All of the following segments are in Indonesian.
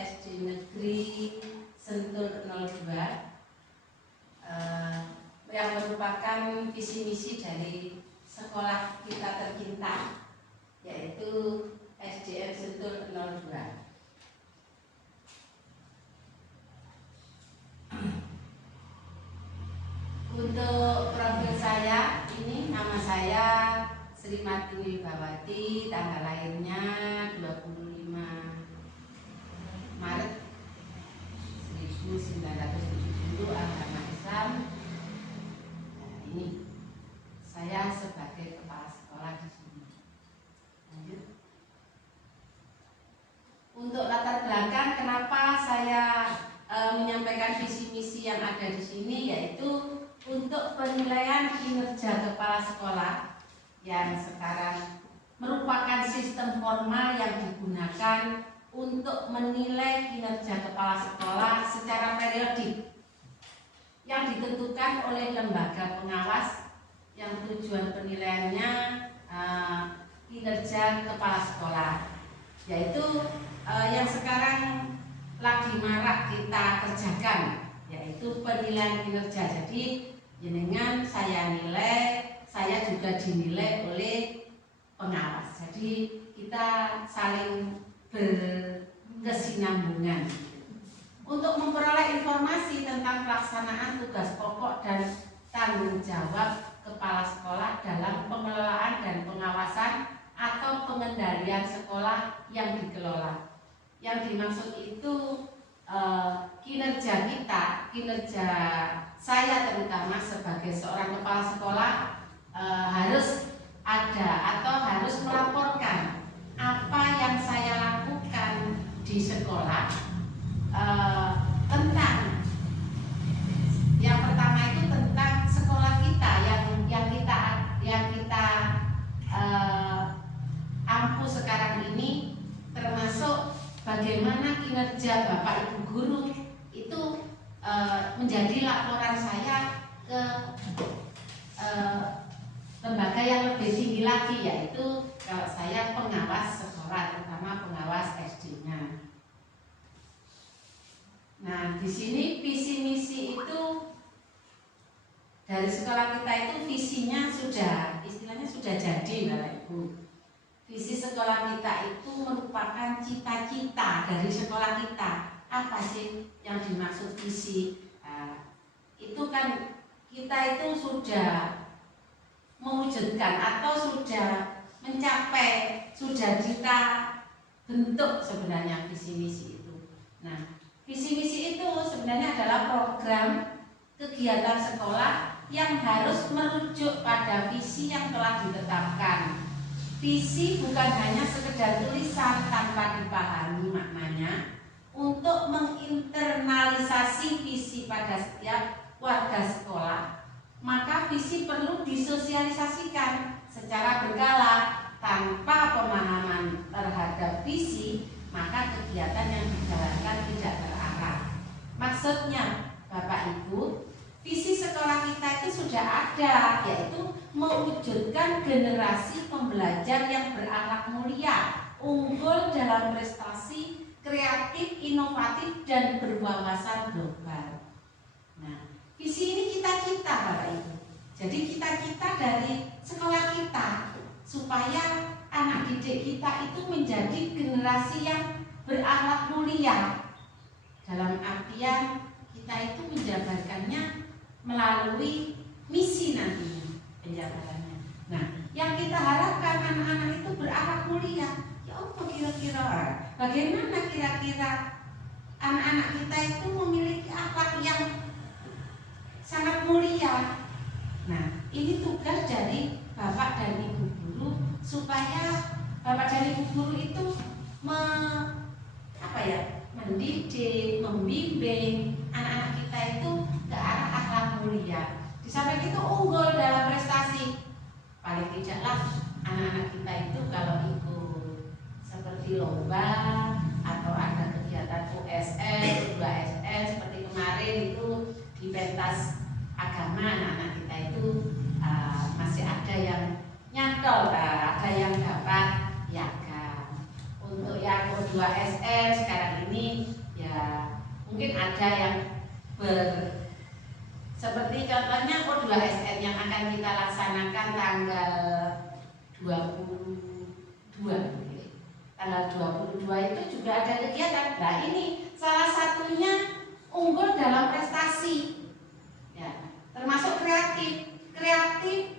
SD Negeri Sentul 02 yang merupakan visi misi dari sekolah kita tercinta, yaitu SDN Sentul 02. Untuk profil saya, ini nama saya Sri Martini Wibawati, tanggal lahirnya 25 Maret 1970, agama Islam. Nah, ini saya sebagai kepala sekolah di sini. Lanjut. Untuk latar belakang kenapa saya menyampaikan visi misi yang ada di sini, yaitu untuk penilaian kinerja kepala sekolah yang sekarang merupakan sistem formal yang digunakan untuk menilai kinerja kepala sekolah secara periodik yang ditentukan oleh lembaga pengawas yang tujuan penilaiannya kinerja kepala sekolah, yaitu yang sekarang lagi marak kita kerjakan, yaitu penilaian kinerja. Jadi jenengan saya nilai, saya juga dinilai oleh pengawas. Jadi kita saling berkesinambungan. Untuk memperoleh informasi tentang pelaksanaan tugas pokok dan tanggung jawab kepala sekolah dalam pengelolaan dan pengawasan atau pengendalian sekolah yang dikelola. Yang dimaksud itu kinerja kita, kinerja saya terutama sebagai seorang kepala sekolah harus ada atau harus melaporkan apa yang saya lakukan di sekolah tentang yang pertama itu tentang sekolah kita yang kita ampu sekarang ini, termasuk bagaimana kinerja Bapak Ibu guru itu menjadi laporan saya ke lembaga yang lebih tinggi lagi, yaitu kalau saya pengawas sekolah, terutama pengawas SD-nya. Nah, di sini visi misi itu dari sekolah kita itu visinya sudah, istilahnya sudah jadi, Bapak Ibu. Visi sekolah kita itu merupakan cita-cita dari sekolah kita. Apa sih yang dimaksud visi? Itu kan kita itu sudah mewujudkan atau sudah mencapai, sudah kita bentuk sebenarnya visi misi itu. Nah, visi misi itu sebenarnya adalah program kegiatan sekolah yang harus merujuk pada visi yang telah ditetapkan. Visi bukan hanya sekedar tulisan tanpa dipahami maknanya. Untuk menginternalisasi visi pada setiap warga sekolah, maka visi perlu disosialisasikan secara berkala. Tanpa pemahaman terhadap visi, maka kegiatan yang dijalankan tidak terarah. Maksudnya, Bapak Ibu, visi sekolah kita itu sudah ada, yaitu mewujudkan generasi pembelajar yang berakhlak mulia, unggul dalam prestasi, kreatif, inovatif, dan berwawasan global. Nah, visi ini cita-cita, Bapak Ibu. Jadi cita-cita dari sekolah kita supaya anak didik kita itu menjadi generasi yang berakhlak mulia. Dalam artian kita itu menjabarkannya melalui misi nantinya penjabarannya. Nah, yang kita harapkan anak-anak itu berakhlak mulia. Ya apa kira-kira? Bagaimana kira-kira anak-anak kita itu memiliki akhlak yang sangat mulia? Nah, ini tugas dari Bapak dan Ibu guru supaya Bapak dan Ibu guru itu mendidik, membimbing anak-anak kita itu ke arah akhlak mulia. Di samping itu unggul dalam prestasi. Paling tidaklah anak-anak kita itu kalau ikut seperti lomba atau ada kegiatan USN, 2SN seperti kemarin itu di pentas agama, anak-anak kita itu masih ada yang nyantol, ada yang dapat piagam. Untuk yang 2SN sekarang ini ya mungkin ada yang seperti contohnya O2SN yang akan kita laksanakan tanggal 22. Tanggal 22 itu juga ada kegiatan. Nah ini salah satunya unggul dalam prestasi ya, termasuk kreatif,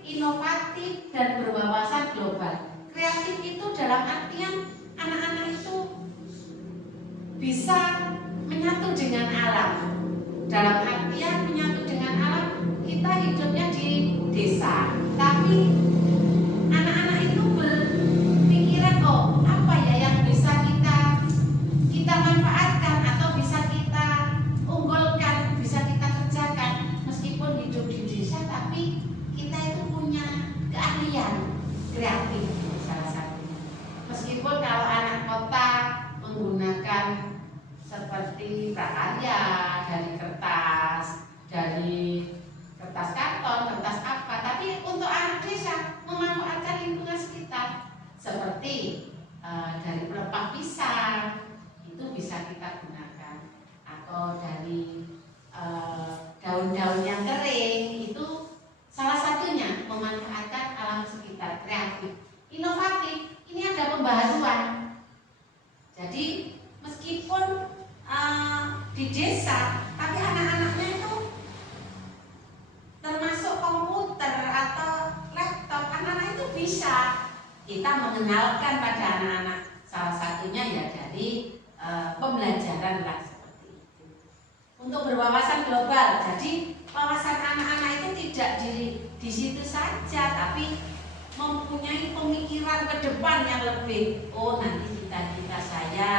inovatif, dan berwawasan global. Kreatif itu dalam artian anak-anak itu bisa menyatu dengan alam. Dalam artian menyatu dengan alam, kita hidupnya di desa, tapi anak-anak itu berpikiran, oh apa ya yang bisa kita manfaatkan atau bisa kita unggulkan, bisa kita kerjakan. Meskipun hidup di desa, tapi kita itu punya keahlian kreatif salah satunya. Meskipun kalau anak kota menggunakan seperti prakarya dari kertas karton, kertas apa, tapi untuk anak desa memanfaatkan lingkungan sekitar seperti dari pelepah pisang itu bisa kita gunakan, atau dari daun-daun yang kering itu salah satunya memanfaatkan alam sekitar. Kreatif, inovatif, ini ada pembaharuan. Jadi meskipun di desa, tapi anak-anaknya itu termasuk komputer atau laptop, anak-anak itu bisa kita mengenalkan pada anak-anak. Salah satunya ya dari pembelajaran lah seperti itu. Untuk berwawasan global, jadi wawasan anak-anak itu tidak di situ saja, tapi mempunyai pemikiran ke depan yang lebih. Oh nanti cita-cita saya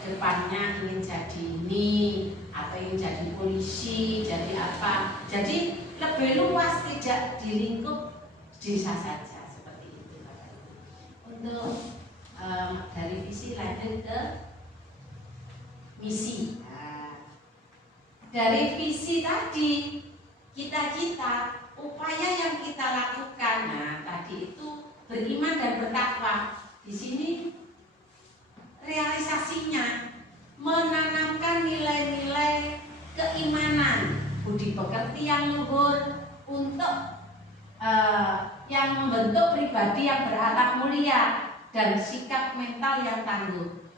kedepannya ingin jadi ini, atau ingin jadi polisi, jadi apa. Jadi lebih luas, tidak di lingkup desa saja seperti itu. Untuk dari visi lanjut ke misi. Nah, dari visi tadi, cita-cita, upaya yang kita lakukan. Nah, tadi itu beriman dan bertakwa. Di sini realisasinya menanamkan nilai-nilai keimanan, budi pekerti yang luhur untuk yang membentuk pribadi yang berakhlak mulia dan sikap mental yang tangguh.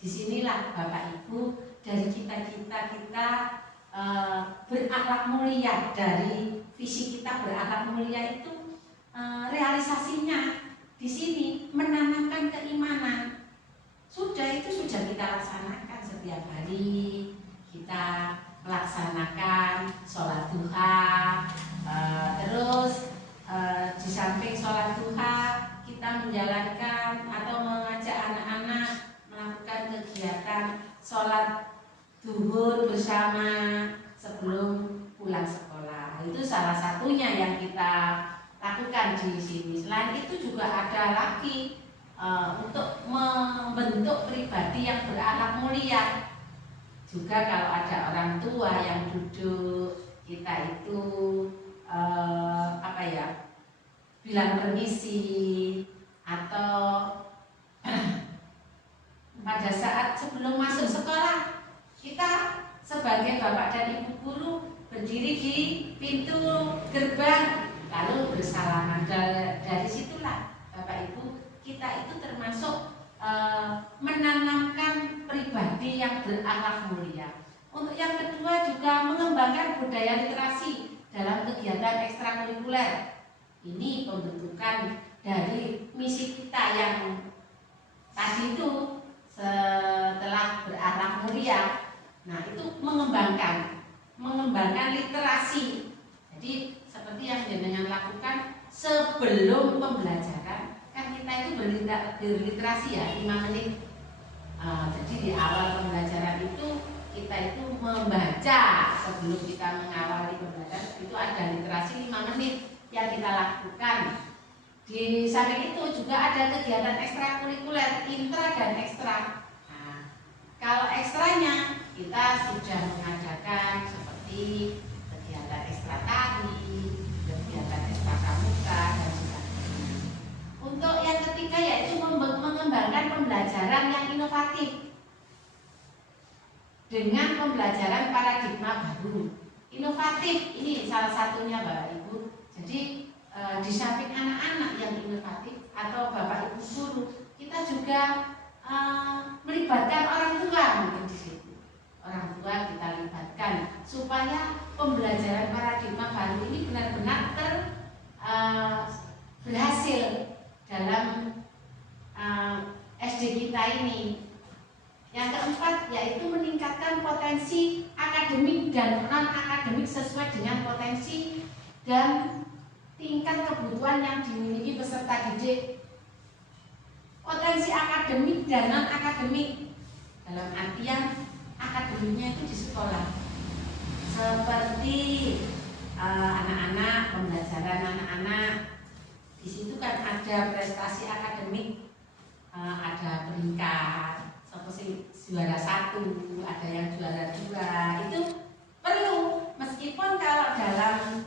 Disinilah Bapak Ibu dari cita-cita kita berakhlak mulia, dari visi kita berakhlak mulia itu realisasinya di sini menanamkan keimanan. Sudah kita laksanakan setiap hari. Kita melaksanakan sholat duha, terus di samping sholat duha kita menjalankan atau mengajak anak-anak melakukan kegiatan sholat duhur bersama sebelum pulang sekolah. Itu salah satunya yang kita lakukan di sini. Selain itu juga ada lagi untuk membentuk pribadi yang berakhlak mulia. Juga kalau ada orang tua yang duduk, kita itu bilang permisi, atau pada saat sebelum masuk sekolah kita sebagai bapak dan ibu guru berdiri di pintu gerbang lalu bersalaman. Dari situlah Bapak Ibu, kita itu termasuk menanamkan pribadi yang berakhlak mulia. Untuk yang kedua juga mengembangkan budaya literasi dalam kegiatan ekstrakurikuler. Ini pembentukan dari misi kita yang tadi itu setelah berakhlak mulia. Nah itu mengembangkan literasi. Jadi seperti yang jenengan lakukan sebelum pembelajaran, kan kita itu berliterasi ya 5 menit. Jadi di awal pembelajaran itu kita itu membaca sebelum kita mengawali pembelajaran, itu ada literasi 5 menit yang kita lakukan. Di samping itu juga ada kegiatan ekstrakurikuler, intra dan ekstra. Nah, kalau ekstranya kita sudah mengadakan seperti kegiatan ekstra tari, kegiatan ekstra pramuka dan sebagainya. Untuk yang ketiga yaitu mengembangkan pembelajaran yang inovatif. dengan pembelajaran paradigma baru. Inovatif ini salah satunya Bapak Ibu. Jadi di samping anak-anak yang inovatif atau Bapak Ibu guru, kita juga melibatkan orang tua mungkin di situ. Orang tua kita libatkan supaya pembelajaran paradigma baru ini benar-benar berhasil dalam SD kita ini. Yang keempat yaitu meningkatkan potensi akademik dan non-akademik sesuai dengan potensi dan tingkat kebutuhan yang dimiliki peserta didik. Potensi akademik dan non-akademik dalam artian akademiknya itu di sekolah, seperti anak-anak, pembelajaran anak-anak. Di situ kan ada prestasi akademik, ada peringkat, seperti juara 1, ada yang juara 2. Itu perlu, meskipun kalau dalam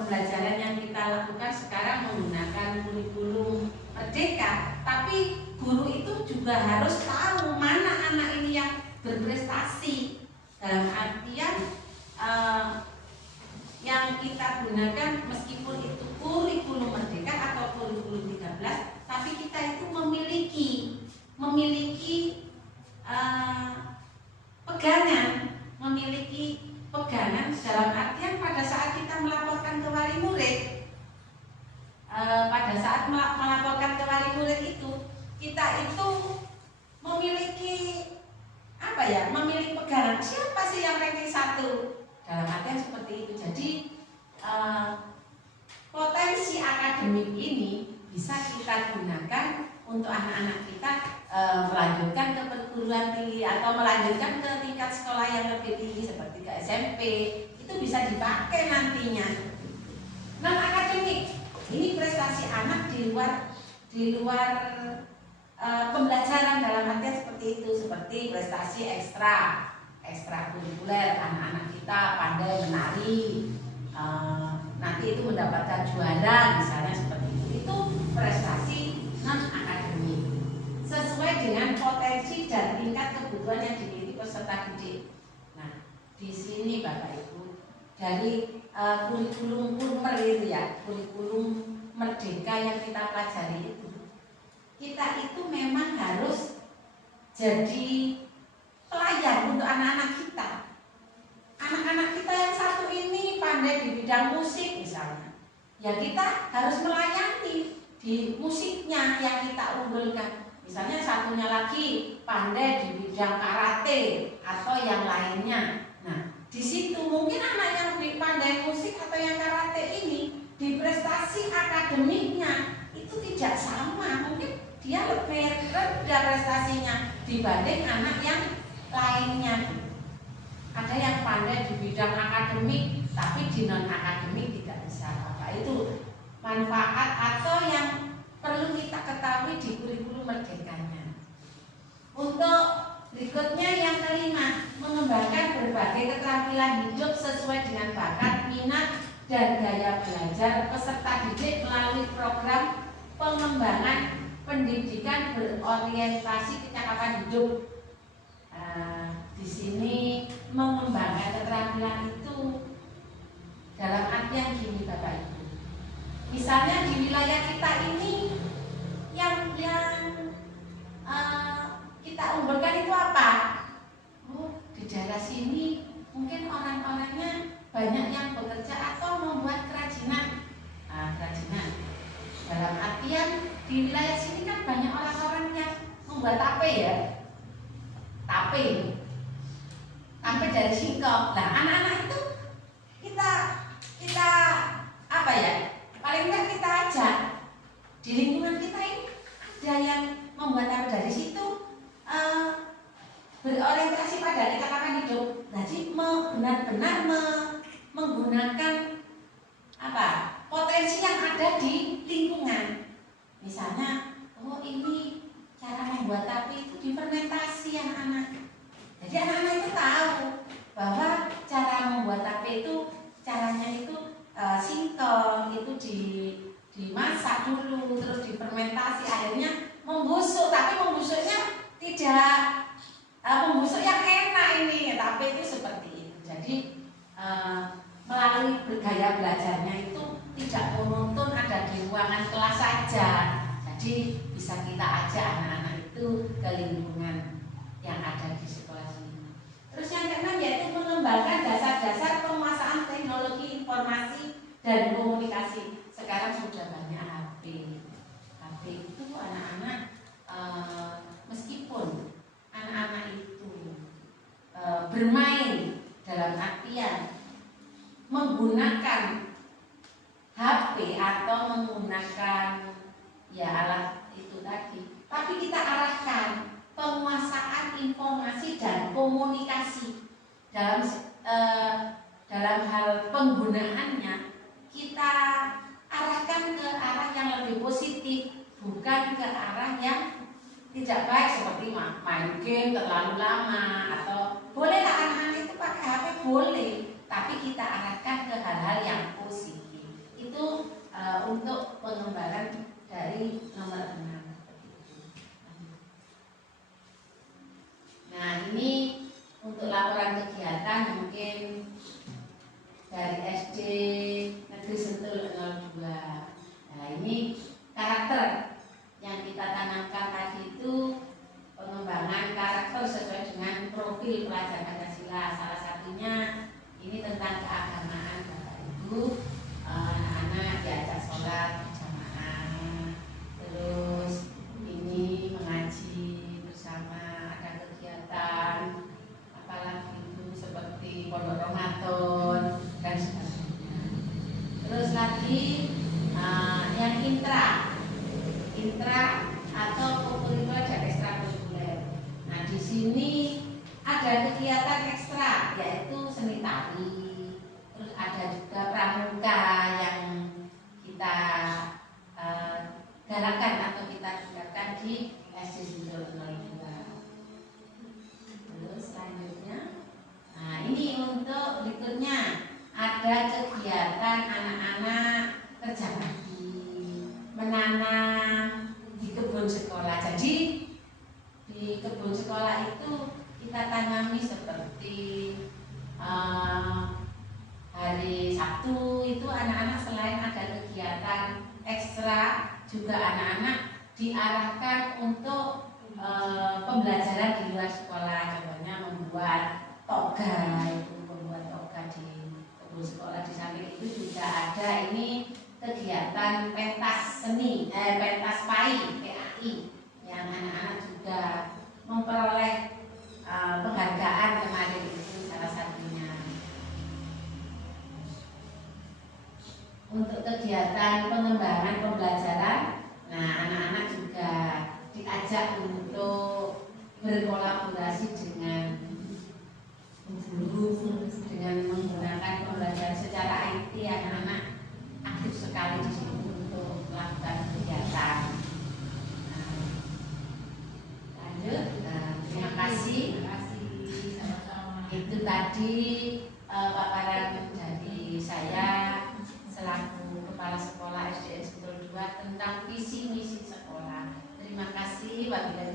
pembelajaran yang kita lakukan sekarang menggunakan kurikulum merdeka, tapi guru itu juga harus tahu mana anak ini yang berprestasi. Dalam artian yang kita gunakan meskipun itu kurikulum merdeka atau kurikulum 13, tapi kita itu memiliki pegangan dalam artian pada saat kita melaporkan ke wali murid, itu kita itu memiliki memiliki pegangan siapa sih yang ranking 1 dalam artian seperti itu. Jadi potensi akademik ini bisa kita gunakan untuk anak-anak kita melanjutkan ke perguruan tinggi atau melanjutkan ke tingkat sekolah yang lebih tinggi seperti ke SMP. Itu bisa dipakai nantinya. Non akademik ini prestasi anak di luar pembelajaran dalam artian seperti itu, seperti prestasi ekstrakurikuler, anak-anak kita pandai menari, nanti itu mendapatkan juara misalnya seperti itu prestasi non akademik sesuai dengan potensi dan tingkat kebutuhan yang dimiliki peserta didik. Nah, di sini Bapak Ibu dari kurikulum Unmer itu ya, kurikulum merdeka yang kita pelajari itu, kita itu memang harus jadi pelayan untuk anak-anak kita. Anak-anak kita yang satu ini pandai di bidang musik misalnya, ya kita harus melayani di musiknya yang kita unggulkan. Misalnya satunya lagi pandai di bidang karate atau yang lainnya. Nah, di situ mungkin anak yang pandai musik atau yang karate ini di prestasi akademiknya itu tidak sama. Mungkin dia lebih rendah prestasinya dibanding anak yang lainnya. Ada yang pandai di bidang akademik tapi di non akademik tidak bisa apa. Itu manfaat atau yang perlu kita ketahui di kurikulum merdekanya. Untuk berikutnya yang kelima, mengembangkan berbagai keterampilan hidup sesuai dengan bakat, minat, dan gaya belajar peserta didik melalui program pengembangan pendidikan berorientasi kecakapan hidup. Di sini mengembangkan keterampilan itu dalam artian gini Bapak Ibu. Misalnya di wilayah kita ini yang kita unggulkan itu apa? Di daerah sini mungkin orang-orangnya banyak yang bekerja atau membuat kerajinan. Kerajinan dalam artian di wilayah sini kan banyak orang-orang yang membuat tape ya, tape dari singkong. Nah, anak-anak itu kita apa ya? Paling enggak kita ajak di lingkungan kita ini ada yang membuat tape dari situ, berorientasi pada kecakapan hidup. Jadi benar-benar menggunakan potensi yang ada di lingkungan. Misalnya, ini cara membuat tape itu difermentasi anak-anak. Jadi anak-anak itu tahu bahwa cara membuat tape itu caranya itu singkong itu dimasak dulu, terus difermentasi, akhirnya membusuk. Tapi membusuknya tidak membusuk yang enak gaya belajarnya itu tidak monoton ada di ruangan kelas saja. Jadi bisa kita ajak anak-anak itu ke lingkungan yang ada di sekolah sini. Terus yang keenam yaitu mengembangkan dasar-dasar penguasaan teknologi informasi dan komunikasi. Sekarang sudah banyak HP. HP itu anak-anak meskipun anak-anak itu bermain dalam artian menggunakan HP atau menggunakan ya alat itu tadi, tapi kita arahkan penguasaan informasi dan komunikasi dalam hal penggunaannya kita arahkan ke arah yang lebih positif, bukan ke arah yang tidak baik seperti main game terlalu lama atau bolehlah anak-anak itu pakai HP boleh, tapi kita arahkan ke hal-hal yang positif. Itu untuk pengembangan dari nomor 6. Nah ini untuk laporan kegiatan mungkin dari SD Negeri Sentul 02. Nah ini karakter yang kita tanamkan tadi itu pengembangan karakter sesuai dengan profil pelajar Pancasila. Salah satunya ini tentang keagamaan Bapak Ibu, anak-anak diajak sholat berjamaah, terus ini mengaji bersama, ada kegiatan apalagi itu seperti pondok Ramadan dan sebagainya. Terus lagi yang intra atau kokurikuler dan ekstrakurikuler. Nah di sini ada kegiatan ekstra yaitu seni tari, terus ada juga pramuka yang kita galakkan atau kita tingkatkan di SD Sentul 02. Terus selanjutnya, nah ini untuk berikutnya ada kegiatan anak-anak kerja bakti, menanam di kebun sekolah. Jadi di kebun sekolah itu kita tanami seperti hari Sabtu itu anak-anak selain ada kegiatan ekstra juga anak-anak diarahkan untuk pembelajaran di luar sekolah. Contohnya membuat toga, di kebun sekolah. Di samping itu juga ada ini kegiatan pentas seni, pentas PAI yang anak-anak juga memperoleh penghargaan kemarin itu salah satunya. Untuk kegiatan pengembangan pembelajaran, nah anak-anak juga diajak untuk berkolaborasi dengan guru dengan menggunakan pembelajaran secara IT. Anak-anak aktif sekali di sini untuk melakukan kegiatan. Lanjut, terima kasih. Itu tadi paparan dari saya selaku Kepala Sekolah SDN Sentul 2 tentang visi misi sekolah. Terima kasih. Wabillahi